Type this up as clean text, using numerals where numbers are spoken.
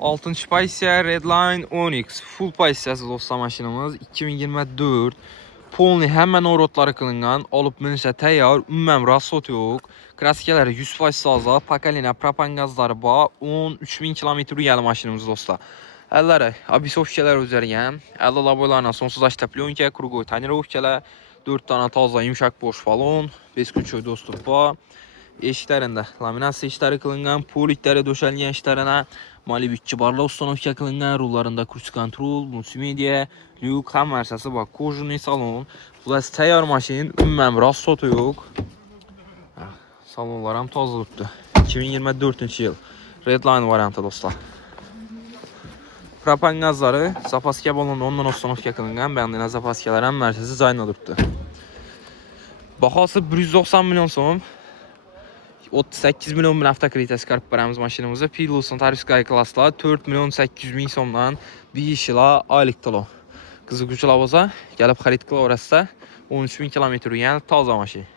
6-cı pasiya Redline Onyx. Full pasiyası dostlar maşinimiz. 2024. Polni hemen orotları kılıngan. Alıp minişə təyyar. Ümməm rasot yox. Kraskaları 100% sazda. Pakalina propan gazları ba. 13.000 kilometr gəli maşinimiz dostlar. Əllərə abisovkalar üzərgən. 50 laboylarla sonsuz açta plyonka. Krugoy tonirovkalar. 4 tane taza yumuşak boş balon. 5 küçük dostlar ba. Eşiklərində laminasiya işləri kılıngan. Polikləri döşəlgən işlərinə. Mali barla ustanovka kılıngan. Rullarında cruise control, multimedya, lük, ham versası bak. Kojunlu salon. Burası təyyar maşin. Ümməm rassotu yox. Salonlar ham tozalılıbdır. 2024 yıl. Redline variantı dostlar. Propan gazları zapaska balonda ondan ustanovka kılıngan. Bəndiyinə zapaskalar ham versası cayına durubdur. Baxası 190 milyon so'm. 38 milyon bin avtokritesi karp paramız maşinimizde. Pilos'un tarifskay klasla 4 milyon 800 bin so'mdan 5 yıla aylık tolo. Qiziquvchilar bo'lsa, gelip xarid qila orasida 13 bin kilometr yurgan toza maşin.